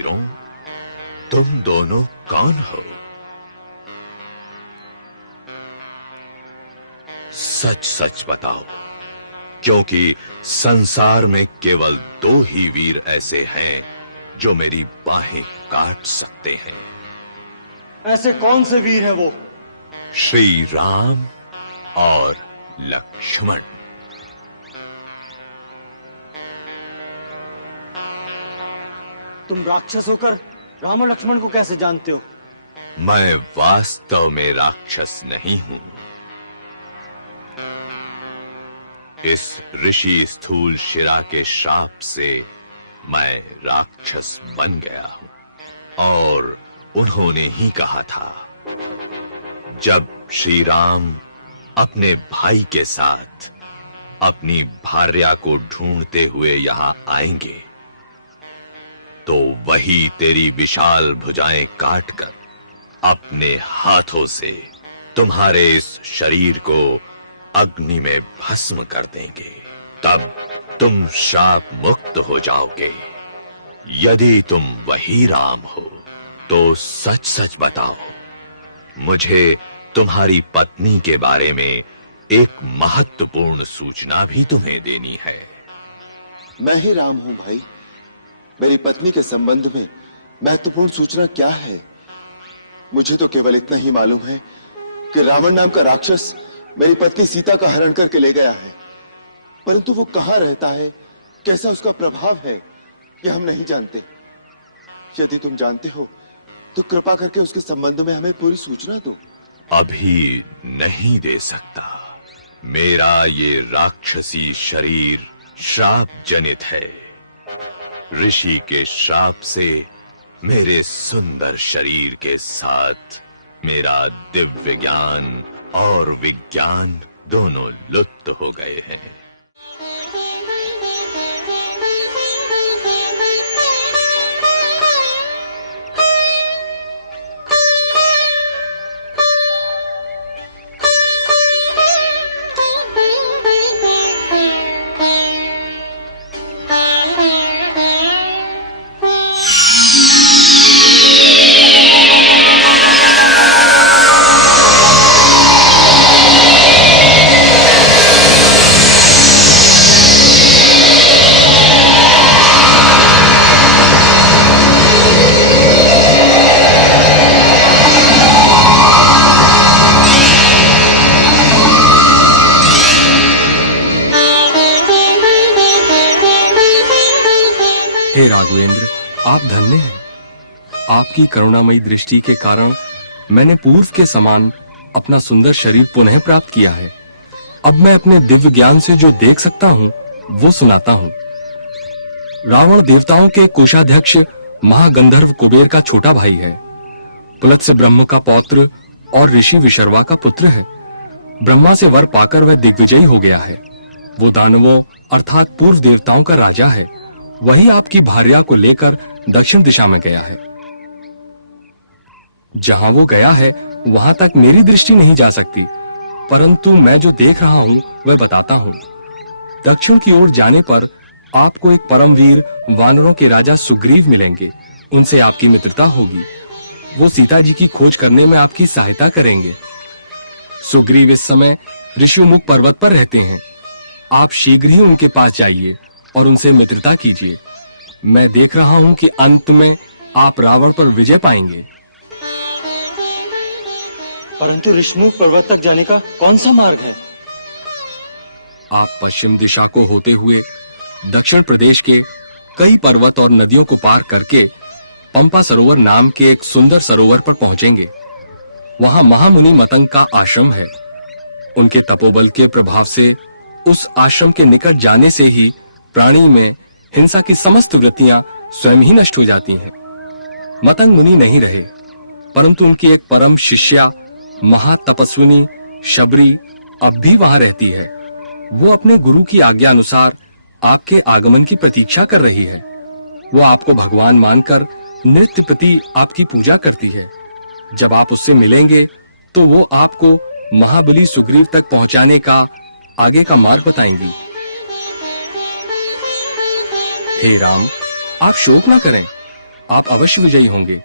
वीरों, तुम दोनों कौन हो? सच सच बताओ, क्योंकि संसार में केवल 2 ही वीर ऐसे हैं जो मेरी बाहें काट सकते हैं। ऐसे कौन से वीर हैं वो? श्री राम और लक्ष्मण। तुम राक्षस होकर राम और लक्ष्मण को कैसे जानते हो? मैं वास्तव में राक्षस नहीं हूं। इस ऋषि स्थूल शिरा के श्राप से मैं राक्षस बन गया हूं। और उन्होंने ही कहा था, जब श्री राम अपने भाई के साथ अपनी भार्या को ढूंढते हुए यहां आएंगे, तो वही तेरी विशाल भुजाएं काटकर अपने हाथों से तुम्हारे इस शरीर को अग्नि में भस्म कर देंगे। तब तुम श्राप मुक्त हो जाओगे। यदि तुम वही राम हो, तो सच सच बताओ, मुझे तुम्हारी पत्नी के बारे में एक महत्वपूर्ण सूचना भी तुम्हें देनी है। मैं ही राम हूं भाई। मेरी पत्नी के संबंध में महत्वपूर्ण सूचना क्या है? मुझे तो केवल इतना ही मालूम है कि रावण नाम का राक्षस मेरी पत्नी सीता का हरण करके ले गया है, परंतु वो कहां रहता है, कैसा उसका प्रभाव है, ये हम नहीं जानते। यदि तुम जानते हो तो कृपा करके उसके संबंध में हमें पूरी सूचना दो। अभी नहीं दे सकता। मेरा ये राक्षसी शरीर श्राप जनित है। ऋषि के श्राप से मेरे सुंदर शरीर के साथ मेरा दिव्य ज्ञान और विज्ञान दोनों लुप्त हो गए हैं। हे राघवेंद्र, आप धन्य हैं। आपकी करुणामयी दृष्टि के कारण मैंने पूर्व के समान अपना सुंदर शरीर पुनः प्राप्त किया है। अब मैं अपने दिव्य ज्ञान से जो देख सकता हूँ वो सुनाता हूँ। रावण देवताओं के कोषाध्यक्ष महागंधर्व कुबेर का छोटा भाई है। पुलत्स्य ब्रह्म का पौत्र और ऋषि विशर्वा का पुत्र है। ब्रह्मा से वर पाकर वह दिग्विजयी हो गया है। वो दानवों अर्थात पूर्व देवताओं का राजा है। वही आपकी भार्या को लेकर दक्षिण दिशा में गया है। जहां वो गया है वहां तक मेरी दृष्टि नहीं जा सकती, परंतु मैं जो देख रहा हूं वह बताता हूं। दक्षिण की ओर जाने पर आपको एक परमवीर वानरों के राजा सुग्रीव मिलेंगे। उनसे आपकी मित्रता होगी। वो सीता जी की खोज करने में आपकी सहायता करेंगे। सुग्रीव इस समय ऋषिमुख पर्वत पर रहते हैं। आप शीघ्र ही उनके पास जाइए और उनसे मित्रता कीजिए। मैं देख रहा हूं कि अंत में आप रावण पर विजय पाएंगे। परंतु ऋषिमुख पर्वत तक जाने का कौन सा मार्ग है? आप पश्चिम दिशा को होते हुए दक्षिण प्रदेश के कई पर्वत और नदियों को पार करके पंपा सरोवर नाम के एक सुंदर सरोवर पर पहुंचेंगे। वहां महामुनि मतंग का आश्रम है। उनके तपोबल के प्रभाव से उस आश्रम के निकट जाने से ही प्राणी में हिंसा की समस्त वृत्तियां स्वयं ही नष्ट हो जाती हैं। मतंग मुनि नहीं रहे, परंतु उनकी एक परम शिष्या महातपस्विनी शबरी अब भी वहां रहती है। वो अपने गुरु की आज्ञा अनुसार आपके आगमन की प्रतीक्षा कर रही है। वो आपको भगवान मानकर नित्य प्रति आपकी पूजा करती है। जब आप उससे मिलेंगे तो वो आपको महाबली सुग्रीव तक पहुंचाने का आगे का मार्ग बताएंगी। हे राम, आप शोक ना करें। आप अवश्य विजयी होंगे।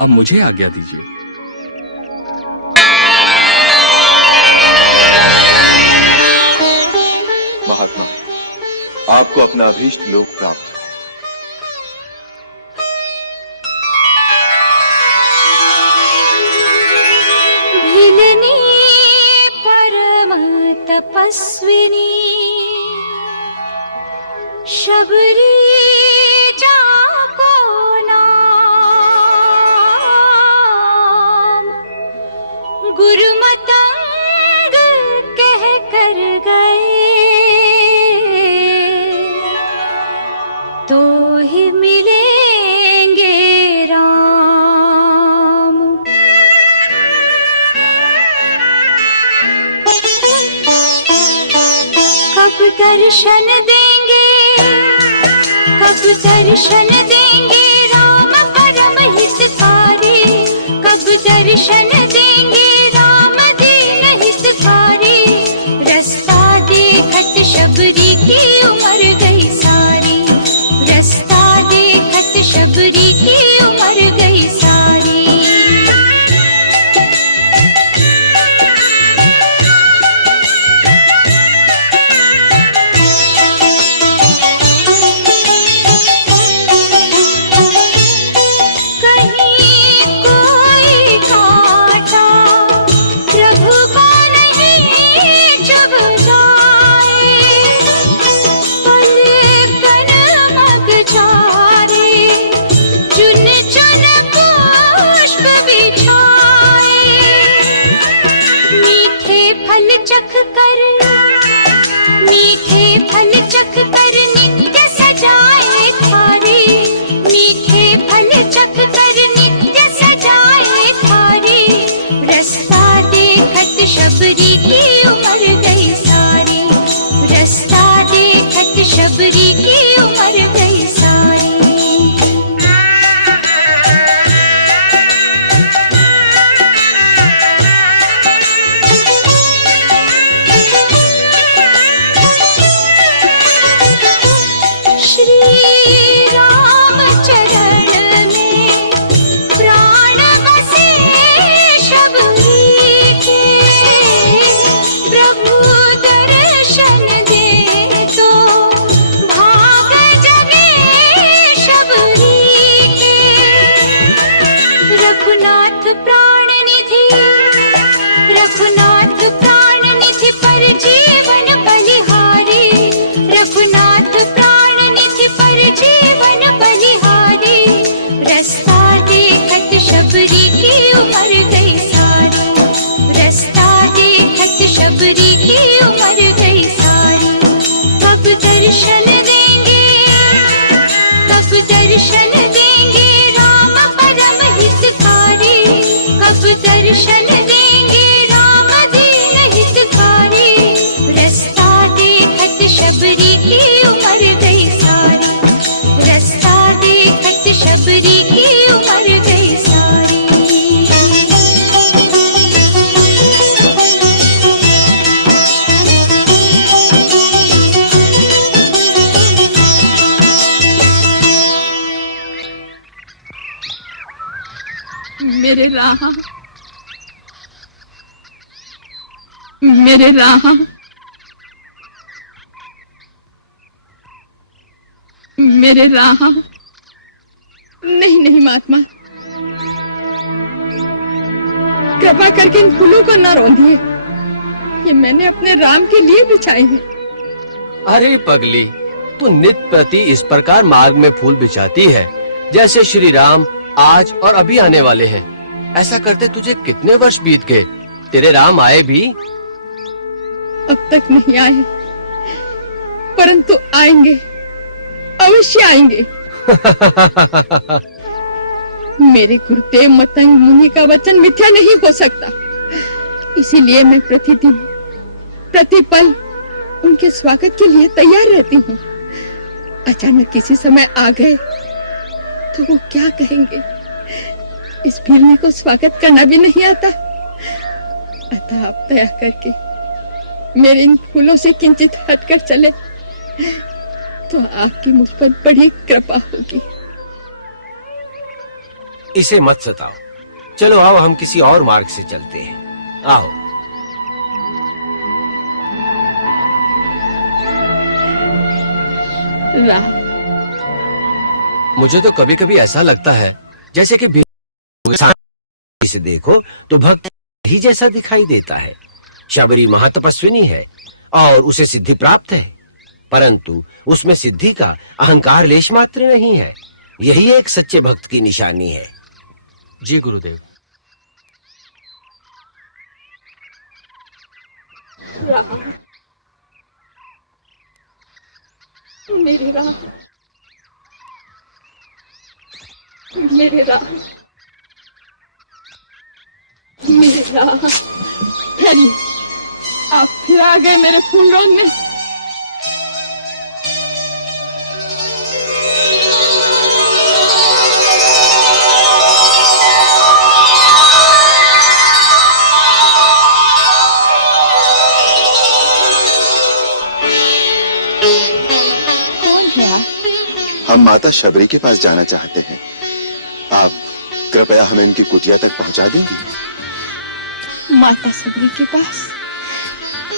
अब मुझे आज्ञा दीजिए। महात्मा, आपको अपना अभीष्ट लोक प्राप्त है। भिलनी परम तपस्विनी शबरी जाको नाम गुरुमतंग कह कर गए तो ही मिलेंगे राम। कब दर्शन देंगे, कब दर्शन देंगे राम परम हितकारी, कब दर्शन देंगे राम दीन हितकारी। रास्ता देखत शबरी की उम्र गई सारी, रास्ता देखत शबरी की उम्र गई सारी। मीठे फल चख कर नित्य सजाए थारी, मीठे फल चख कर नित्य सजाए थारी। रास्ता देखत शबरी की उम्र गई सारी, रास्ता देखत शबरी की उम्र गई सारी। रघुनाथ प्राण निधि, रघुनाथ प्राण निधि पर जीवन बलिहारी, रघुनाथ प्राण निधि पर जीवन बलिहारी। रास्ता देखत शबरी की उम्र गई सारी, रास्ता देखत शबरी की उम्र गई सारी। कब दर्शन देंगे, कब दर्शन देंगे राम परम हितकारी, कब दर्शन देंगे राम दीन हितकारी। रास्ता देखत शबरी की उम्र गई सारी, रास्ता देखत शबरी की उम्र गई सारी। मेरे राहा, मेरे राहा, मेरे राहा। नहीं नहीं महात्मा, कृपा करके इन फूलों को न रौंदिए, ये मैंने अपने राम के लिए बिछाए हैं। अरे पगली, तू नित्य प्रति इस प्रकार मार्ग में फूल बिछाती है जैसे श्री राम आज और अभी आने वाले हैं। ऐसा करते तुझे कितने वर्ष बीत गए? तेरे राम आए भी? अब तक नहीं आए, परंतु आएंगे, अवश्य आएंगे। मेरे गुरुदेव मतंग मुनि का वचन मिथ्या नहीं हो सकता, इसीलिए मैं प्रतिदिन प्रतिपल उनके स्वागत के लिए तैयार रहती हूँ। अचानक किसी समय आ गए तो वो क्या कहेंगे? इस भीलनी को स्वागत करना भी नहीं आता। अतः आप दया करके मेरे इन फूलों से किंचित हटकर चले तो आपकी मुझ पर बड़ी कृपा होगी। इसे मत सताओ। चलो आओ, हम किसी और मार्ग से चलते हैं। आओ। राम, मुझे तो कभी कभी ऐसा लगता है जैसे कि इसे देखो तो भक्त ही जैसा दिखाई देता है। शबरी महातपस्विनी है और उसे सिद्धि प्राप्त है, परंतु उसमें सिद्धि का अहंकार लेश मात्र नहीं है। यही एक सच्चे भक्त की निशानी है। जी गुरुदेव। राम, मेरे राम, मेरे राम, मेरे राम। ठहरिए, आप फिर आ गए मेरे फूल रौन में। कौन है आप? हम माता शबरी के पास जाना चाहते हैं। आप कृपया हमें उनकी कुटिया तक पहुंचा देंगी। माता शबरी के पास?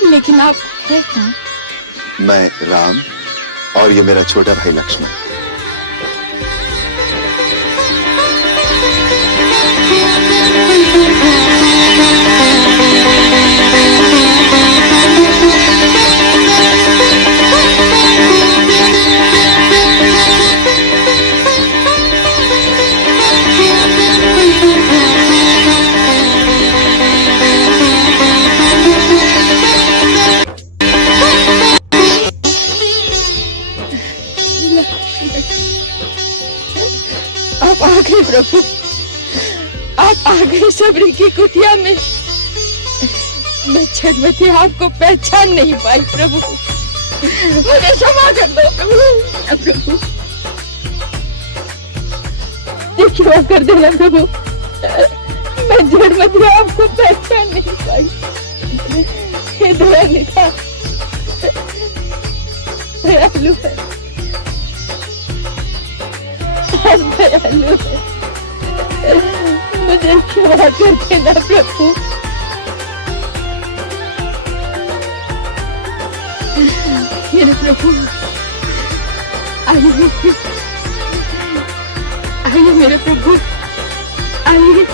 लेकिन आप है कौन? मैं राम और ये मेरा छोटा भाई लक्ष्मण। आप आ गए प्रभु, आप आ गए शबरी की कुटिया में। मैं छठवती आपको पहचान नहीं पाई प्रभु, मुझे क्षमा कर दो प्रभु। प्रभु क्षमा कर देना प्रभु, मैं जड़मती आपको पहचान नहीं पाई। हे दयानिधा, दयालु है, दयालु है, मुझे क्षमा कर देना प्रभु। मेरे प्रभु, आइए, आइए मेरे प्रभु, आइए।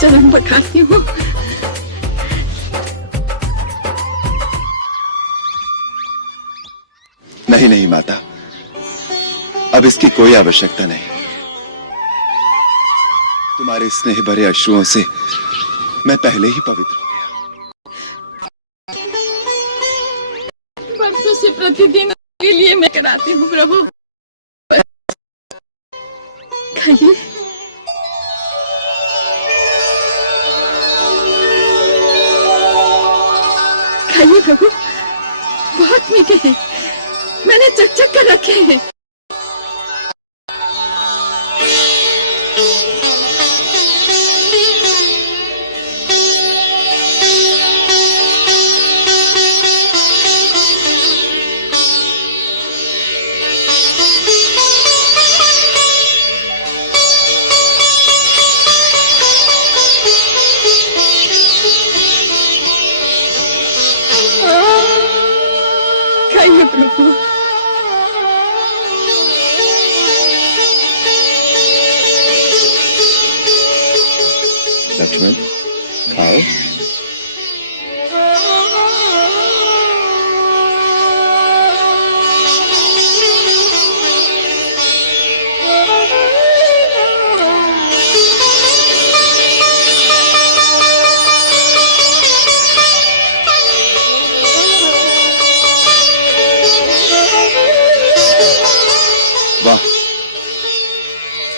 चरण पठाती हूँ। नहीं नहीं माता, अब इसकी कोई आवश्यकता नहीं। तुम्हारे स्नेह भरे अश्रुओं से मैं पहले ही पवित्र हो गया। वर्षों से प्रतिदिन के लिए मैं कराती हूँ प्रभु। खाइए, खाइए प्रभु, बहुत मीठे हैं, मैंने चक-चक कर रखे हैं। खाइए प्रभु। लक्ष्मण, खाओ। वाह,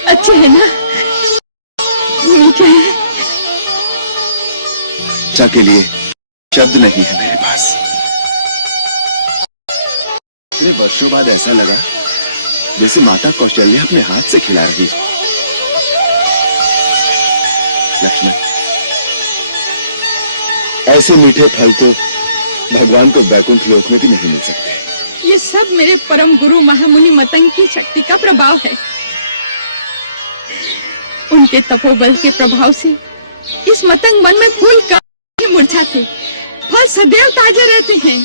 अच्छे है ना? मीठे हैं। चा के लिए शब्द नहीं है मेरे पास। इतने वर्षों बाद ऐसा लगा जैसे माता कौशल्या अपने हाथ से खिला रही है। लक्ष्मण, ऐसे मीठे फल तो भगवान को वैकुंठ लोक में भी नहीं मिल सकते। ये सब मेरे परम गुरु महामुनि मतंग की शक्ति का प्रभाव है। उनके तपोबल के प्रभाव से इस मतंग मन में फूल कभी नहीं मुरझाते, फल सदैव ताजे रहते हैं।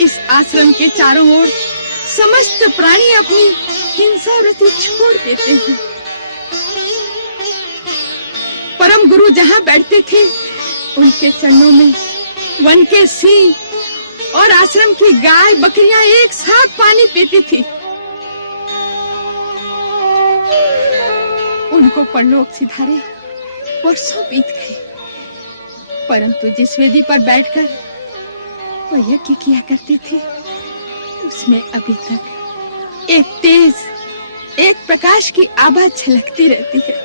इस आश्रम के चारों ओर समस्त प्राणी अपनी हिंसा वृत्ति छोड़ देते हैं। परम गुरु जहाँ बैठते थे, उनके चरणों में वन के सिंह और आश्रम की गाय बकरियां एक साथ पानी पीती थी। उनको परलोक सिधारे वर्षों बीत गए, परंतु जिस वेदी पर बैठकर वो यज्ञ किया करते थे, उसमें अभी तक एक तेज, एक प्रकाश की आभा झलकती रहती है।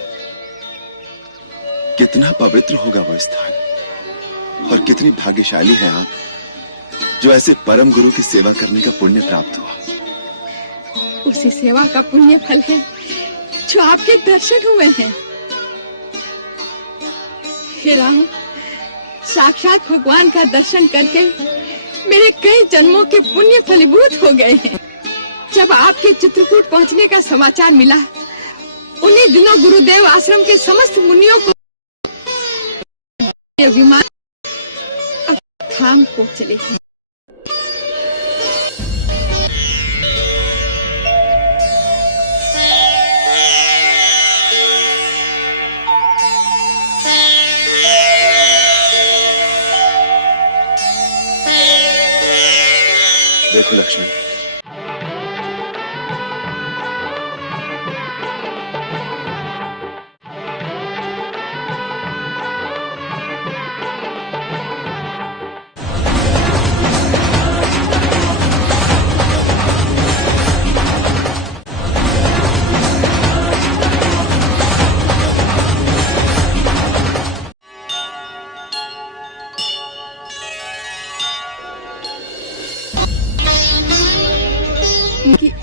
कितना पवित्र होगा वो स्थान, और कितनी भाग्यशाली हैं आप जो ऐसे परम गुरु की सेवा करने का पुण्य प्राप्त हुआ। उसी सेवा का पुण्य फल है जो आपके दर्शन हुए हैं। हे राम, साक्षात भगवान का दर्शन करके मेरे कई जन्मों के पुण्य फलीभूत हो गए हैं। जब आपके चित्रकूट पहुंचने का समाचार मिला, उन्हीं दिनों गुरुदेव आश्रम के समस्त मुनियों को ये विमान थाम को चले गए। देखो लक्ष्मण,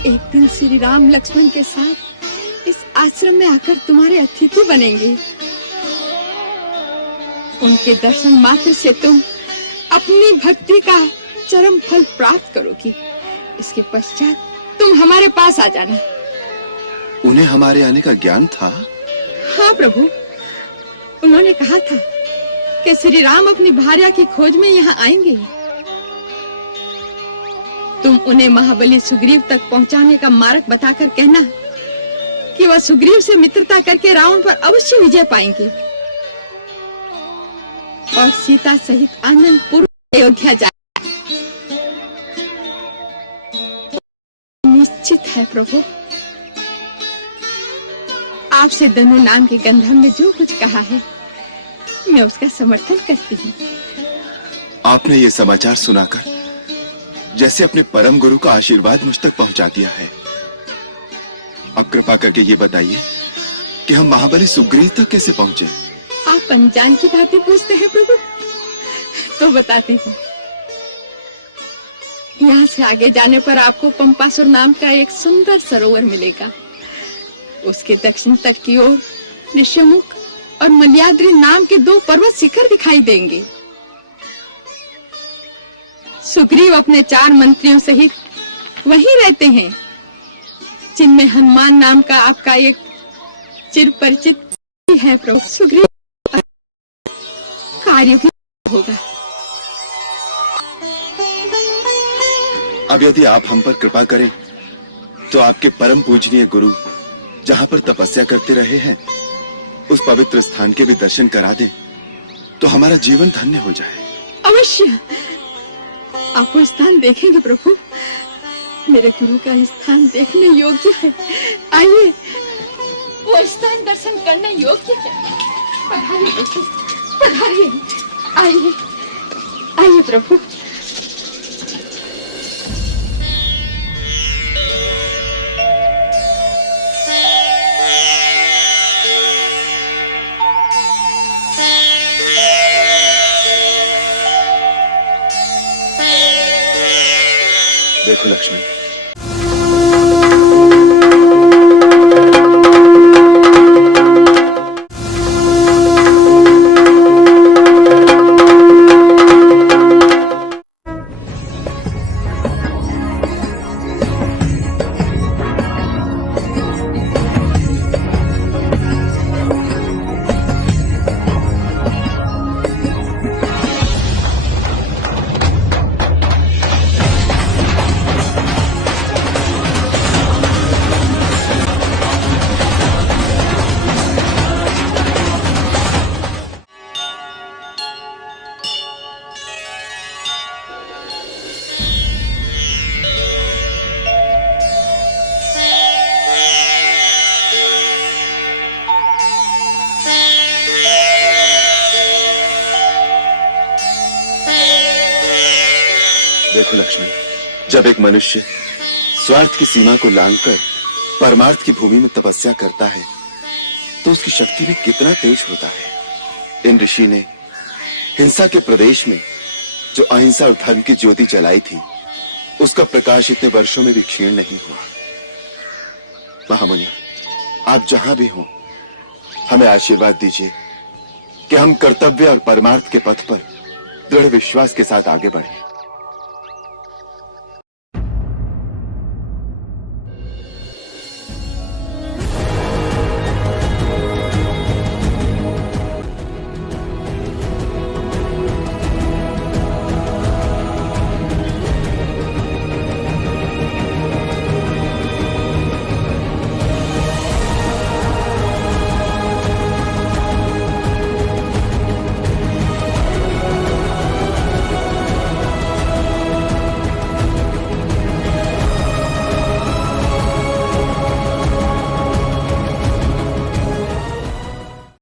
एक दिन श्री राम लक्ष्मण के साथ इस आश्रम में आकर तुम्हारे अतिथि बनेंगे। उनके दर्शन मात्र से तुम अपनी भक्ति का चरम फल प्राप्त करोगी। इसके पश्चात तुम हमारे पास आ जाना। उन्हें हमारे आने का ज्ञान था? हाँ प्रभु, उन्होंने कहा था कि श्री राम अपनी भार्या की खोज में यहाँ आएंगे। तुम उन्हें महाबली सुग्रीव तक पहुंचाने का मार्ग बताकर कहना कि वह सुग्रीव से मित्रता करके रावण पर अवश्य विजय पाएंगे और सीता सहित आनंद पूर्वक अयोध्या जाए। निश्चित है प्रभु, आपसे धनु नाम के गंधर्व ने जो कुछ कहा है, मैं उसका समर्थन करती हूँ। आपने ये समाचार सुनाकर जैसे अपने परम गुरु का आशीर्वाद मुझ तक पहुंचा दिया है। अब कृपा करके ये बताइए कि हम महाबली सुग्रीव तक कैसे पहुंचे? आप अनजान की बातें पूछते हैं प्रभु, तो बताती हूँ। यहाँ से आगे जाने पर आपको पंपासुर नाम का एक सुंदर सरोवर मिलेगा। उसके दक्षिण तट की ओर ऋष्यमुख और मल्याद्रि नाम के दो पर्वत शिखर दिखाई देंगे। सुग्रीव अपने 4 मंत्रियों सहित वहीं रहते हैं, जिनमें हनुमान नाम का आपका एक चिर परिचित है प्रभु। सुग्रीव कार्य भी होगा। अब यदि आप हम पर कृपा करें तो आपके परम पूजनीय गुरु जहां पर तपस्या करते रहे हैं, उस पवित्र स्थान के भी दर्शन करा दें तो हमारा जीवन धन्य हो जाए। अवश्य आप वो स्थान देखेंगे प्रभु। मेरे गुरु का स्थान देखने योग्य है। आइए, वो स्थान दर्शन करने योग्य है। पधारिए प्रभु, पधारिए। आइए, आइए प्रभु। देखो लक्ष्मण, देखो लक्ष्मण, जब एक मनुष्य स्वार्थ की सीमा को लांघकर परमार्थ की भूमि में तपस्या करता है तो उसकी शक्ति भी कितना तेज होता है। इन ऋषि ने हिंसा के प्रदेश में जो अहिंसा और धर्म की ज्योति जलाई थी, उसका प्रकाश इतने वर्षों में भी क्षीण नहीं हुआ। महामुनि, आप जहां भी हों, हमें आशीर्वाद दीजिए कि हम कर्तव्य और परमार्थ के पथ पर दृढ़ विश्वास के साथ आगे बढ़ें।